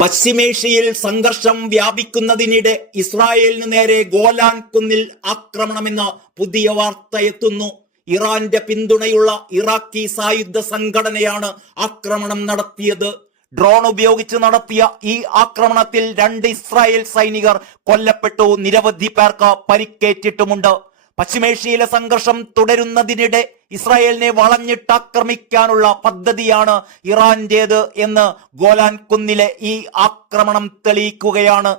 പശ്ചിമേഷ്യയിൽ സംഘർഷം വ്യാപിക്കുന്നതിനിടെ ഇസ്രായേലിന് നേരെ ഗോലാൻ കുന്നിൽ ആക്രമണമെന്ന പുതിയ വാർത്ത എത്തുന്നു ഇറാന്റെ പിന്തുണയുള്ള ഇറാഖി സായുധ സംഘടനയാണ് ആക്രമണം നടത്തിയത്. ഡ്രോൺ ഉപയോഗിച്ച് നടത്തിയ ഈ ആക്രമണത്തിൽ രണ്ട് ഇസ്രായേൽ സൈനികർ കൊല്ലപ്പെട്ടു. നിരവധി പേർക്ക് പരിക്കേറ്റിട്ടുമുണ്ട്. പശ്ചിമേഷ്യയിലെ സംഘർഷം തുടരുന്നതിനിടെ ഇസ്രായേലിനെ വളഞ്ഞിട്ട് ആക്രമിക്കാനുള്ള പദ്ധതിയാണ് ഇറാന്റേത് എന്ന് ഗോലാൻ കുന്നിലെ ഈ ആക്രമണം തെളിയിക്കുകയാണ്.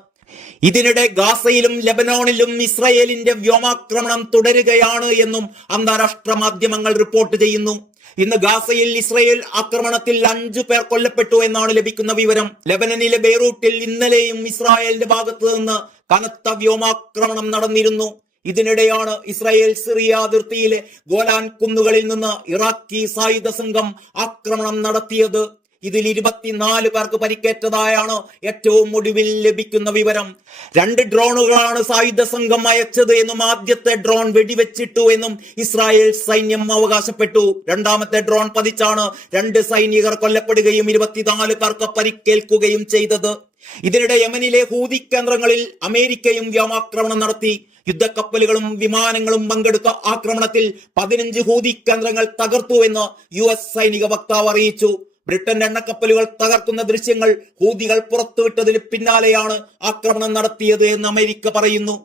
ഇതിനിടെ ഗാസയിലും ലബനോണിലും ഇസ്രായേലിന്റെ വ്യോമാക്രമണം തുടരുകയാണ് എന്നും അന്താരാഷ്ട്ര മാധ്യമങ്ങൾ റിപ്പോർട്ട് ചെയ്യുന്നു. ഇന്ന് ഗാസയിൽ ഇസ്രായേൽ ആക്രമണത്തിൽ അഞ്ചു പേർ കൊല്ലപ്പെട്ടു എന്നാണ് ലഭിക്കുന്ന വിവരം. ലെബനനിലെ ബെയ്റൂട്ടിൽ ഇന്നലെയും ഇസ്രായേലിന്റെ ഭാഗത്തു നിന്ന് കനത്ത വ്യോമാക്രമണം നടന്നിരുന്നു. ഇതിനിടെയാണ് ഇസ്രായേൽ സിറിയ അതിർത്തിയിലെ ഗോലാൻ കുന്നുകളിൽ നിന്ന് ഇറാഖി സായുധ സംഘം ആക്രമണം നടത്തിയത്. ഇതിൽ ഇരുപത്തിനാല് പേർക്ക് പരിക്കേറ്റതായാണ് ഏറ്റവും ഒടുവിൽ ലഭിക്കുന്ന വിവരം. രണ്ട് ഡ്രോണുകളാണ് സായുധ സംഘം അയച്ചത് എന്നും ആദ്യത്തെ ഡ്രോൺ വെടിവെച്ചിട്ടു എന്നും ഇസ്രായേൽ സൈന്യം അവകാശപ്പെട്ടു. രണ്ടാമത്തെ ഡ്രോൺ പതിച്ചാണ് രണ്ട് സൈനികർ കൊല്ലപ്പെടുകയും ഇരുപത്തിനാല് പേർക്ക് പരിക്കേൽക്കുകയും ചെയ്തത്. ഇതിനിടെ യമനിലെ ഹൂതി കേന്ദ്രങ്ങളിൽ അമേരിക്കയും വ്യോമാക്രമണം നടത്തി. യുദ്ധക്കപ്പലുകളും വിമാനങ്ങളും പങ്കെടുത്ത ആക്രമണത്തിൽ പതിനഞ്ച് ഹൂതി കേന്ദ്രങ്ങൾ തകർത്തുവെന്ന് യു എസ് സൈനിക വക്താവ് അറിയിച്ചു. ബ്രിട്ടൻ എണ്ണക്കപ്പലുകൾ തകർക്കുന്ന ദൃശ്യങ്ങൾ ഹൂതികൾ പുറത്തുവിട്ടതിന് പിന്നാലെയാണ് ആക്രമണം നടത്തിയത് എന്ന് അമേരിക്ക പറയുന്നു.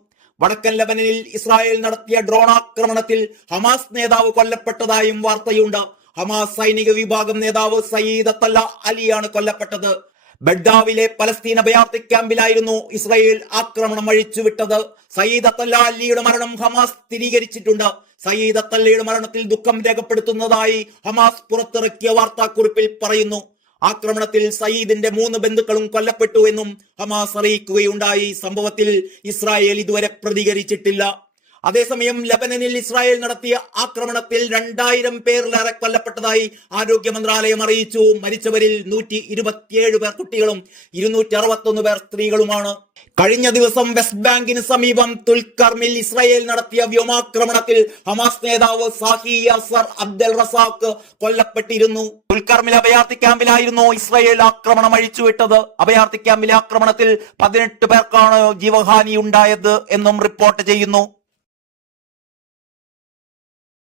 വടക്കൻ ലബനനിൽ ഇസ്രായേൽ നടത്തിയ ഡ്രോൺ ആക്രമണത്തിൽ ഹമാസ് നേതാവ് കൊല്ലപ്പെട്ടതായും വാർത്തയുണ്ട്. ഹമാസ് സൈനിക വിഭാഗം നേതാവ് സയ്യിദ് അത്തല്ല അലിയാണ് കൊല്ലപ്പെട്ടത്. ബെഡ്ഡാവിലെ പലസ്തീൻ അഭയാർത്ഥി ക്യാമ്പിലായിരുന്നു ഇസ്രായേൽ ആക്രമണം അഴിച്ചുവിട്ടത്. സയ്യിദ് അത്തല്ലിയുടെ മരണം ഹമാസ് സ്ഥിരീകരിച്ചിട്ടുണ്ട്. സയ്യിദ് അത്തല്ലയുടെ മരണത്തിൽ ദുഃഖം രേഖപ്പെടുത്തുന്നതായി ഹമാസ് പുറത്തിറക്കിയ വാർത്താക്കുറിപ്പിൽ പറയുന്നു. ആക്രമണത്തിൽ സയ്യിദിന്റെ മൂന്ന് ബന്ധുക്കളും കൊല്ലപ്പെട്ടു എന്നും ഹമാസ് അറിയിക്കുകയുണ്ടായി. സംഭവത്തിൽ ഇസ്രായേൽ ഇതുവരെ പ്രതികരിച്ചിട്ടില്ല. അതേസമയം ലബനനിൽ ഇസ്രായേൽ നടത്തിയ ആക്രമണത്തിൽ രണ്ടായിരം പേരിലേറെ കൊല്ലപ്പെട്ടതായി ആരോഗ്യ മന്ത്രാലയം അറിയിച്ചു. മരിച്ചവരിൽ നൂറ്റി ഇരുപത്തിയേഴ് പേർ കുട്ടികളും ഇരുന്നൂറ്റി അറുപത്തൊന്ന് പേർ സ്ത്രീകളുമാണ്. കഴിഞ്ഞ ദിവസം വെസ്റ്റ് ബാങ്കിന് സമീപം തുൽക്കർമിൽ ഇസ്രായേൽ നടത്തിയ വ്യോമാക്രമണത്തിൽ ഹമാസ് നേതാവ് സാഹി അസർ അബ്ദൽ റസാഖ് കൊല്ലപ്പെട്ടിരുന്നു. തുൽക്കർമിൽ അഭയാർത്ഥി ക്യാമ്പിലായിരുന്നു ഇസ്രായേൽ ആക്രമണം അഴിച്ചുവിട്ടത്. അഭയാർത്ഥി ക്യാമ്പിലെ ആക്രമണത്തിൽ പതിനെട്ട് പേർക്കാണ് ജീവഹാനി ഉണ്ടായത് എന്നും റിപ്പോർട്ട് ചെയ്യുന്നു.